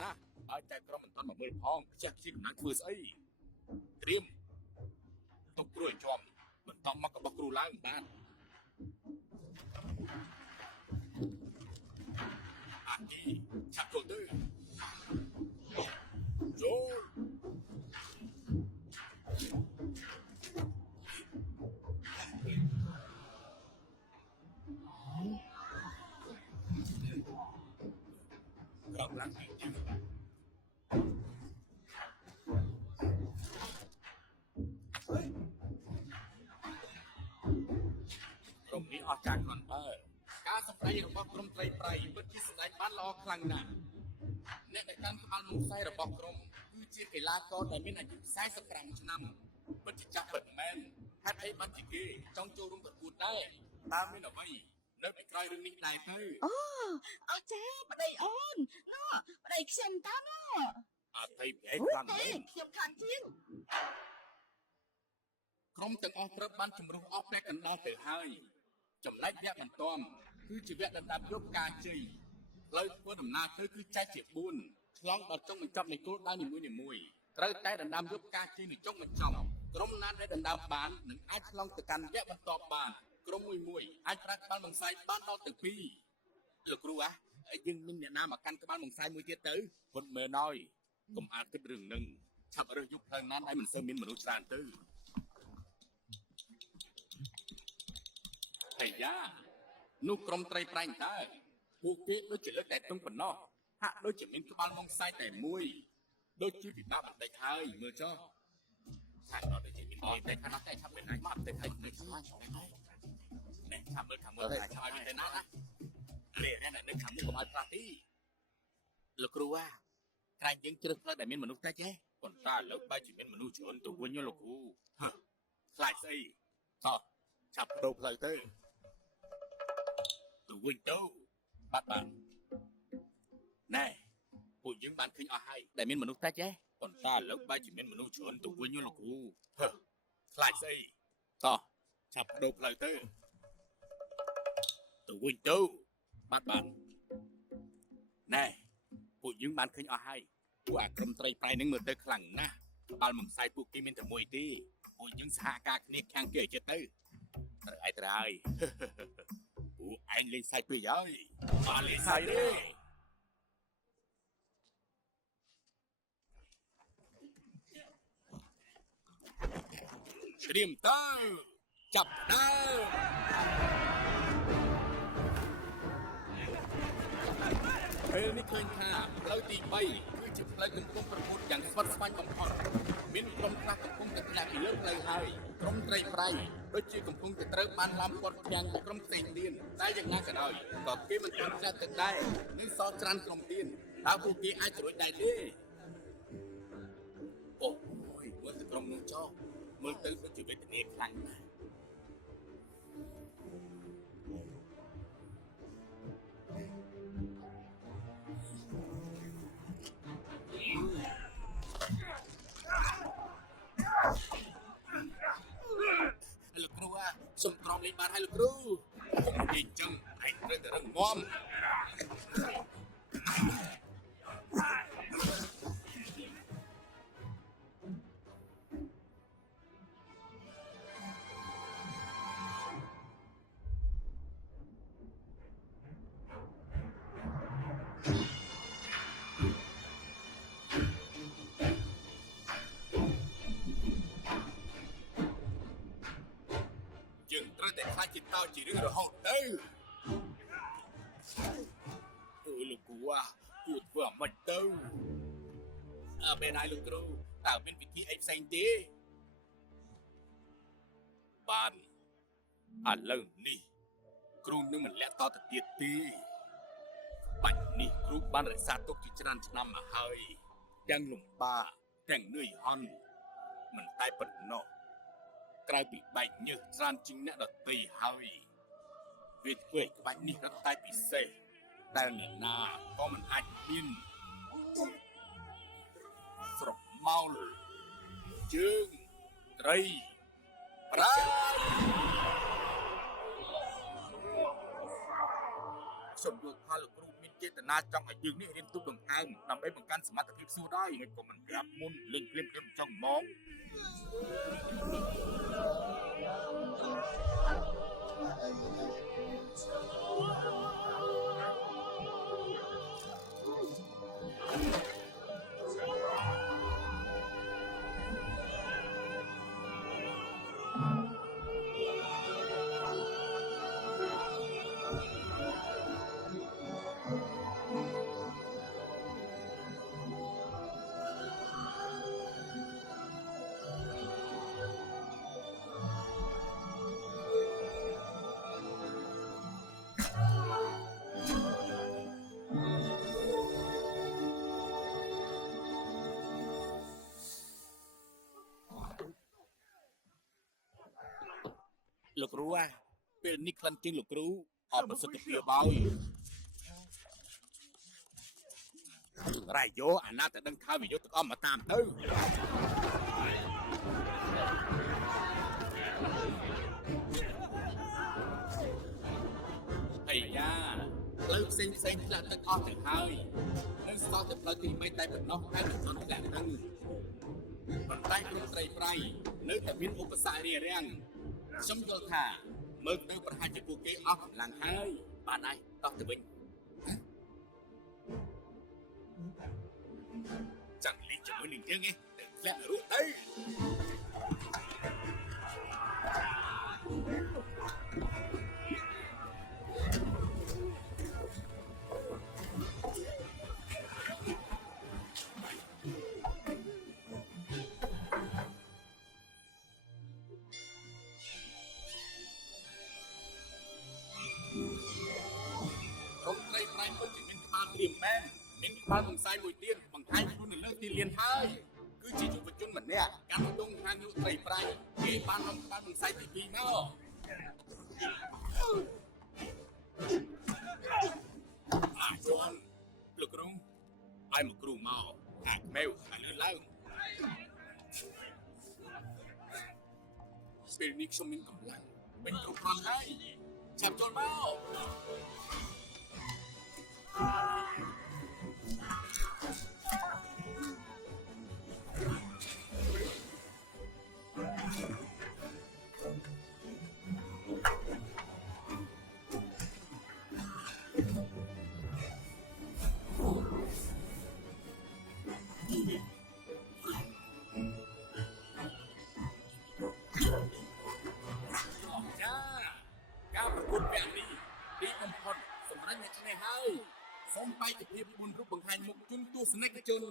ណាហើយតែក្រុមមិនទាន់មកមើលផងចាស់ជាកំណាងធ្វើស្អីត្រៀមទុកគ្រូឲ្យជាប់បន្តមករបស់គ្រូឡើងបានអាគីឆាប់ចូលទៅចូលក្រុមឡើងជាក្រុមនេះអស់ចាស់ខ្លួនការសម្ដែងរបស់ក្រុមត្រីប្រៃពិតជាសម្ដែងបានល្អខ្លាំងណាស់អ្នកដែលកាន់ក្បាលមុខខ្សែរបស់ក្រុមគឺជាកីឡាករដែលមានអាយុ45ឆ្នាំពិតជាចាស់ពិតមែនហេតុអីបានជាគេចង់ចូលរួមប្រកួតដែរតើមានអ្វីនៅពីក្រោយរឿងនេះដែរទៅអូចាប្តីអូនណ៎ប្តីខ្ញុំតាណ៎អត់thấyពីឯងខ្លាំងមែនខ្ញុំខ្លាំងជាងក្រុមទាំងអស់ត្រូវបានជំរុះអស់ព្រះកណ្ដាលទៅហើយចំណែកវគ្គបន្ទាប់គឺជាវគ្គដណ្ដើមយកការជ័យផ្លូវធ្វើដំណើរទៅគឺចែកជា4ឆ្លងដល់ចុងបញ្ចប់នៃគោលដៅនីមួយៗត្រូវតែដណ្ដើមយកការជ័យនៅចុងបញ្ចប់ក្រុមណាដែលដណ្ដើមបាននឹងអាចឆ្លងទៅកាន់វគ្គបន្ទាប់បានក្រុមមួយអាចប្រើក្បាលបង្សាយបានដល់ទៅ2លោកគ្រូយើងមានអ្នកណាមកកាន់ក្បាលបង្សាយមួយទៀតទៅពុតមែនហើយកុំអានគិតរឿងនឹងឆាប់រើសយកផ្លូវណាដែលមិនសូវមានមនុស្សច្រើនទៅហើយយ៉ានោះក្រុមត្រីប្រែងតើពួកគេដូចជាលើកតែទង់ប៉ុណ្ណោះហាក់ដូចជាមានក្បាលមកខ្សែតែមួយដូចជាពិបាកបន្តិចហើយមើលចុះខាងនោះដូចជាមានតែខាងនោះតែឆាប់មិនអាចមកតែហើយនៅខាងនេះឆាប់មើលតែឆាប់ឲ្យទៅណាលេរនៅខាងនេះកុំឲ្យផ្លាស់ទីលោកគ្រូក្រែងយើងជ្រើសផ្លូវដែលមានមនុស្សតិចទេប៉ុន្តែលើបែរជាមានមនុស្សច្រើនទៅវិញលោកគ្រូខ្លាចស្អីតោះឆាប់ដូរផ្លូវទៅវិញទៅបាត់ណែពួកយើងបានឃើញអស់ហើយដែលមានមនុស្សតិចទេប៉ុន្តែលើបែរជាមានមនុស្សច្រើនទៅវិញលោកគ្រូខ្លាចស្អីតោះឆាប់ដូរផ្លូវទៅវិញទៅបាត់ណែពួកយើងបានឃើញអស់ហើយពួកអាក្រុមត្រីប្រៃនឹងមើលទៅខ្លាំងណាស់ក្បាលមិនផ្សាយពួកគេមានតែមួយទេពួកយើងសហការគ្នាខាងគេឲ្យចិត្តទៅត្រូវឯត្រើយពួកឯងលេងសាច់ពេកហើយបានលេងសាច់ទេត្រៀមតើចាប់ដើមពេលនេះឃើញថាផ្លូវទី3គឺជាផ្លូវកំពុងប្រកួតយ៉ាងស្វិតស្វាញបំផុតមានក្រុមខ្លះកំពុងតែធ្លាក់ពីលើផ្លូវហើយក្រុមត្រីប្រៃដូចជាកំពុងតែត្រូវបានឡាំគាត់ទាំងក្រុមផ្សេងទៀតតែយ៉ាងណាក៏ដោយក៏គេមិនទាន់ចាត់ទឹកដែរនឹងសល់ច្រើនក្រុមទៀតតើពួកគេអាចរួចដែរទេអូយមើលទៅក្រុមនោះចោលមើលទៅដូចជាវេទនាខ្លាំងណាស់លោកគ្រូសុំក្រុមលេងបានហើយលោកគ្រូខ្ញុំនិយាយអញ្ចឹងឯងត្រូវតែរឹងមាំយើងត្រូវតែខ្លាចជាតោជារឿងរហូតទៅលោកគ្រូគួរធ្វើអាម៉េចទៅពេលណាលោកគ្រូតើមានវិធីអីផ្សេងទេបានឥឡូវនេះគ្រូនឹងមិនលាក់តទៅទៀតទេបាច់នេះគ្រូបានរក្សាទុកជាច្រើនឆ្នាំមកហើយទាំងលំបាកទាំងនឿយហន់មិនតែប៉ុណ្ណោះក្រៅពីបែកញើសច្រើនជាងអ្នកដទៃហើយវាធ្វើឲ្យក្បាច់នេះរឹតតែពិសេសដែលអ្នកណាក៏មិនអាចហ៊ានស្រុកមោលជើងត្រីប្រាខ្ញុំយល់ថាលោកគ្រូមាន ចេតនាចង់ឲ្យយើងនេះរៀនទូដង្ហើមដើម្បីបង្កើនសមត្ថភាពសួរដែរហើយក៏មិនប្រាប់មុនលេងព្រាមចង់ហ្មងលោកគ្រូពេលនេះក្លិនជាងលោកគ្រូអត់ប្រសិទ្ធភាពហើយរ៉ៃយោអាណាតែដឹងថាវិយោទឹកអមមកតាមទៅអាយ៉ាផ្លូវផ្សេងផ្លាក់ទឹកអស់ទៅហើយនៅសល់តែផ្លូវទី3តែប៉ុណ្ណោះតែមិនទាន់ធ្លាក់ទៅប៉ុន្តែព្រំត្រីប្រៃនៅតែមានឧបសគ្គរារាំងខ្ញុំយល់ថាមើលទៅប្រហែលជាពួកគេអស់កម្លាំងហើយបានហើយតោះទៅវិញចាំលីងជាមួយនឹងយើងឯងទៅធ្លាក់រួចទៅមានក្បាលបង្សាយមួយទៀតបង្ហាញខ្លួននៅលើទីលានហើយគឺជាយុវជនម្នាក់កាន់ដងហាងយុត្រីប្រៃគេបាននាំក្បាលបង្សាយទី2មកជួនលោកគ្រូឲ្យមកគ្រូមកហាក់ម៉ែវឲ្យលើឡើងពេលនេះខ្ញុំមានកម្លាំងពេញគ្រប់គ្រាន់ហើយចាប់ចូលមកសូមបាយជាភាព4រូបបង្ហាញមុខជូនទស្សនិកជន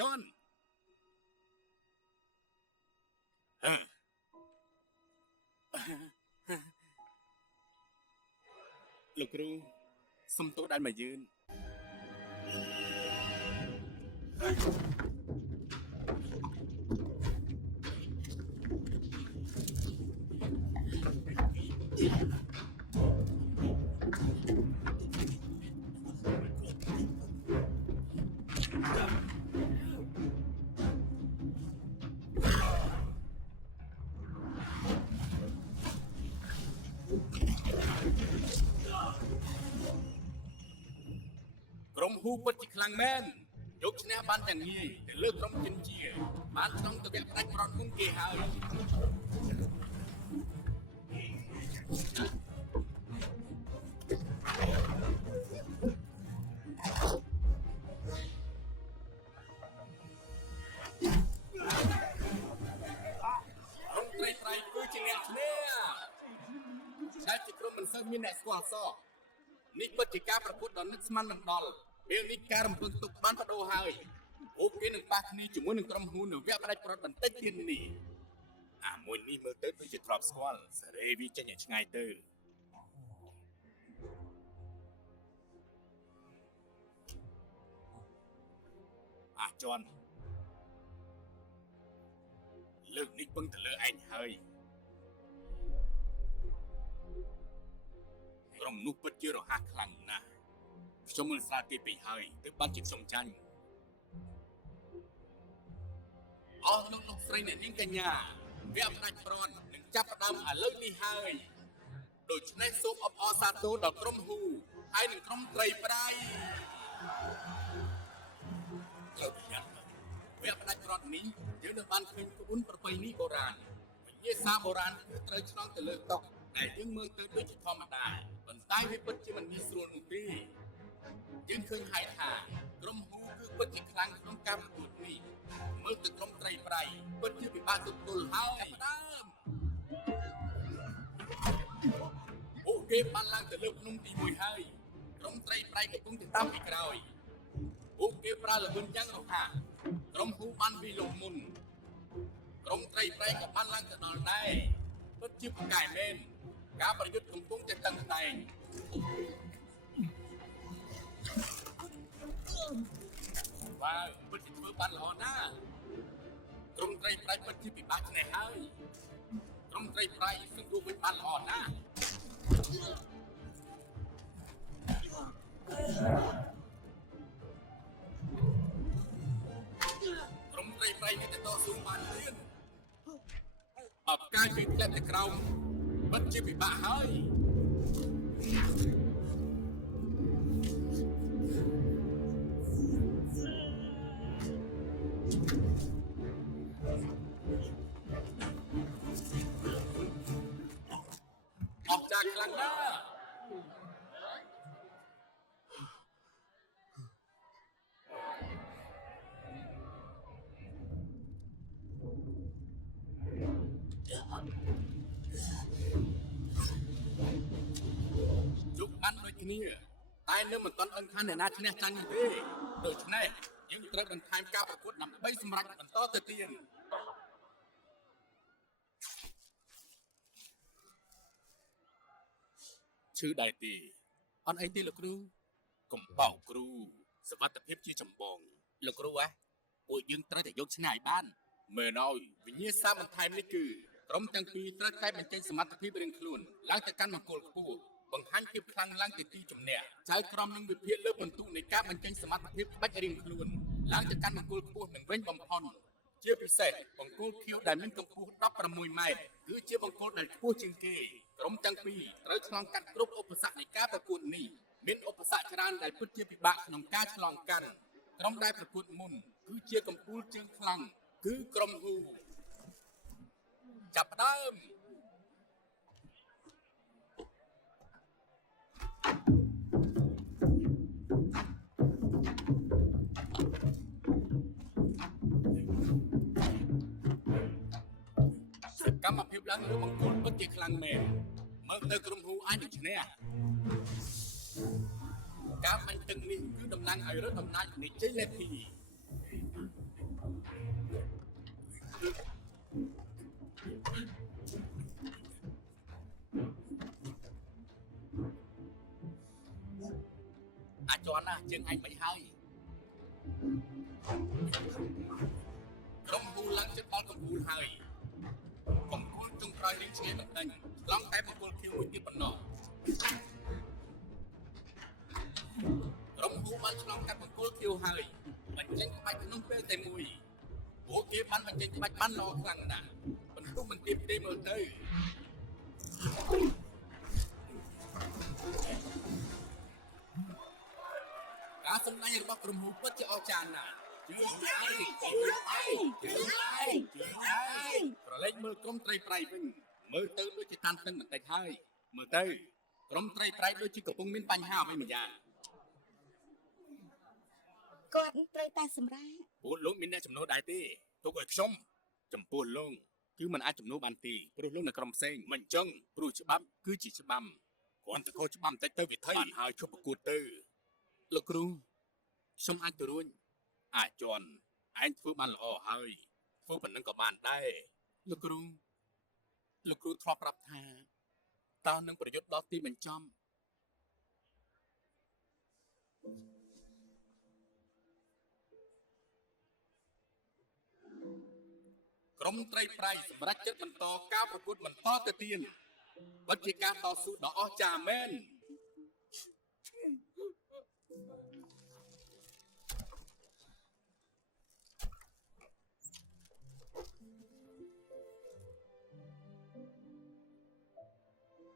ចនលោកគ្រូសុំទោសដែលមកយឺនក្រុមហ៊ូពិតជាខ្លាំងមែនយកឈ្នះបានទាំងងាយទៅលើក្រុមចិនជាបានក្នុងទៅវគ្គផ្ដាច់ប្រត់មុនគេហើយត្រីគឺជាអ្នកឈ្នះដែលជាក្រុមមិនសូវមានអ្នកស្គាល់សោះនេះពិតជាការប្រកួតដ៏នឹកស្មាននឹងដល់ពេលនេះការរំពឹងទុកបានបដូរហើយពួកគេនឹងប៉ះគ្នាជាមួយនឹងក្រុមហ៊ុននៅវគ្គផ្ដាច់ប្រត់បន្តិចទៀតនេះមួយនេះមើលទៅដូចជាធ្លាប់ស្គាល់សេរីវាចេញឲ្យឆ្ងាយទៅជន់ លើកនេះពឹងទៅលើឯងហើយក្រុមនោះពិតជារហ័សខ្លាំងណាស់ខ្ញុំមិនស្រាវគេពេកហើយទើបបានជាខ្ញុំចាញ់អស់លោកស្រីអ្នកនាងកញ្ញាវគ្គផ្ដាច់ប្រន់នឹងចាប់ផ្ដើមឥឡូវនេះហើយដូច្នេះសូមអបអរសាទរដល់ក្រុមហ៊ូហើយនឹងក្រុមត្រីប្រៃចូលប្រយ័ត្នវគ្គផ្ដាច់ប្រន់នេះយើងនឹងបានឃើញក្បួនប្រពៃណីបុរាណវិញ្ញាសាបុរាណគឺត្រូវឆ្លងទៅលើតុដែលយើងមើលទៅដូចជាធម្មតាប៉ុន្តែវាពិតជាមិនងាយស្រួលនោះទេយើងឃើញហើយថាក្រុមហ៊ូគឺពិតជាខ្លាំងក្នុងការប្រកួតនេះមើលទៅក្រុមត្រីប្រៃពិតជាពិបាកទប់ទល់ហើយផ្ដើមពួកគេបានឡើងទៅលើភ្នំទី1ហើយក្រុមត្រីប្រៃកំពុងទៅតាមពីក្រោយពួកគេប្រើល្បឿនយ៉ាងរហ័សក្រុមហ៊ូបានវាយលុកមុនក្រុមត្រីប្រៃក៏បានឡើងទៅដល់ដែរពិតជាប្រកែកមែនការប្រយុទ្ធកំពុងតែតឹងតែងវ៉ាវពិតជាធ្វើបានល្អណាស់ក្រុមត្រីប្រៃពិតជាពិបាកឆ្នេះហើយក្រុមត្រីប្រៃសង្គ្រោះវិញបានល្អណាស់ក្រុមត្រីប្រៃនេះទៅតស៊ូបានទៀតអបការជិះផ្លែទៅក្រោមពិតជាពិបាកហើយអបចាខ្លាំងណាស់ជុកបានដូចគ្នាតែនៅមិនទាន់ដឹងថាអ្នកណាឈ្នះចាញ់ទេដូច្នេះយើងត្រូវបន្ថែមការប្រកួតដើម្បីសម្រេចបន្តទៅទៀតឈឺដែរទេអត់អីទេលោកគ្រូកុំបោកគ្រូសុវត្ថិភាពជាចម្បងលោកគ្រូពួកយើងត្រូវតែយកឆ្ងាយបានមែនហើយវិញ្ញាសាបន្ថែមនេះគឺក្រុមទាំងពីរត្រូវតែបញ្ចេញសមត្ថភាពរៀងខ្លួនឡើងទៅកាន់មង្គលខ្ពស់បង្ហាញភាពខ្លាំងឡើងទៅទីជំនះចៅក្រមនឹងវិភាគលើបន្ទុកនៃការបញ្ចេញសមត្ថភាពក្បាច់រៀងខ្លួនឡើងទៅកាន់មង្គលខ្ពស់នឹងវិញបំផុតជាពិសេសបង្គោលខៀវដែលមានកម្ពស់16ម៉ែត្រគឺជាបង្គោលដែលខ្ពស់ជាងគេក្រុមទាំងពីរត្រូវឆ្លងកាត់គ្រប់ឧបសគ្គនៃការប្រកួតនេះមានឧបសគ្គច្រើនដែលពិតជាពិបាកក្នុងការឆ្លងកាត់ក្រុមដែលប្រកួតមុនគឺជាកំពូលជើងខ្លាំងគឺក្រុមហ៊ូចាប់ផ្ដើមកម្មភាពឡើងលើបង្គោលពិតជាខ្លាំងមែនមើលទៅក្រុមហ៊ូអាចនឹងឈ្នះការបាញ់ទឹកនេះគឺតំណាងឲ្យរដ្ឋអំណាចនៃជ័យលាភីអាចន់ណាជើងអញមិនហើយក្រុមហ៊ូឡើងចិត្តដល់កំពូលហើយកំពូលចុងក្រោយរៀងឆ្ងាយបន្តិចឡងតែបង្គោលខៀវមួយទៀតប៉ុណ្ណោះក្រុមហ៊ូបានឆ្លងកាត់បង្គោលខៀវហើយបញ្ចេញក្បាច់ក្នុងពេលតែមួយពួកគេបានបញ្ចេញក្បាច់បានល្អខ្លាំងណាស់បន្ទុកមិនទៀបទេមើលទៅការសម្ដែងរបស់ក្រុមហ៊ូពិតជាអស្ចារ្យណាស់ជឿអីប្រឡែកមើលក្រុមត្រីប្រៃវិញមើលទៅដូចជាតានតឹងបន្តិចហើយមើលទៅក្រុមត្រីប្រៃដូចជាកំពុងមានបញ្ហាអ្វីមួយយ៉ាងគាត់ត្រូវតែសម្រាប់ពួកលោកមានអ្នកចំណូលដែរទេទុកឲ្យខ្ញុំចំពោះលោកគឺមិនអាចចំនួនបានទេព្រោះលោកនៅក្រុមផ្សេងមិនអញ្ចឹងព្រោះច្បាប់គឺជាច្បាប់គ្រាន់តែខុសច្បាប់បន្តិចទៅវិថីបានហើយជប់ប្រកួតទៅលោកគ្រូខ្ញុំអាចទៅរួចអាចន់ឯងធ្វើបានល្អហើយធ្វើប៉ុណ្ណឹងក៏បានដែរលោកគ្រូធ្លាប់ប្រាប់ថាតើនឹងប្រយុទ្ធដល់ទីបញ្ចប់ ក្រុមត្រីប្រៃសម្រាប់ចិត្តបន្តការប្រកួតបន្តទៅទៀតពិតជាការតស៊ូដ៏អស្ចារ្យមែន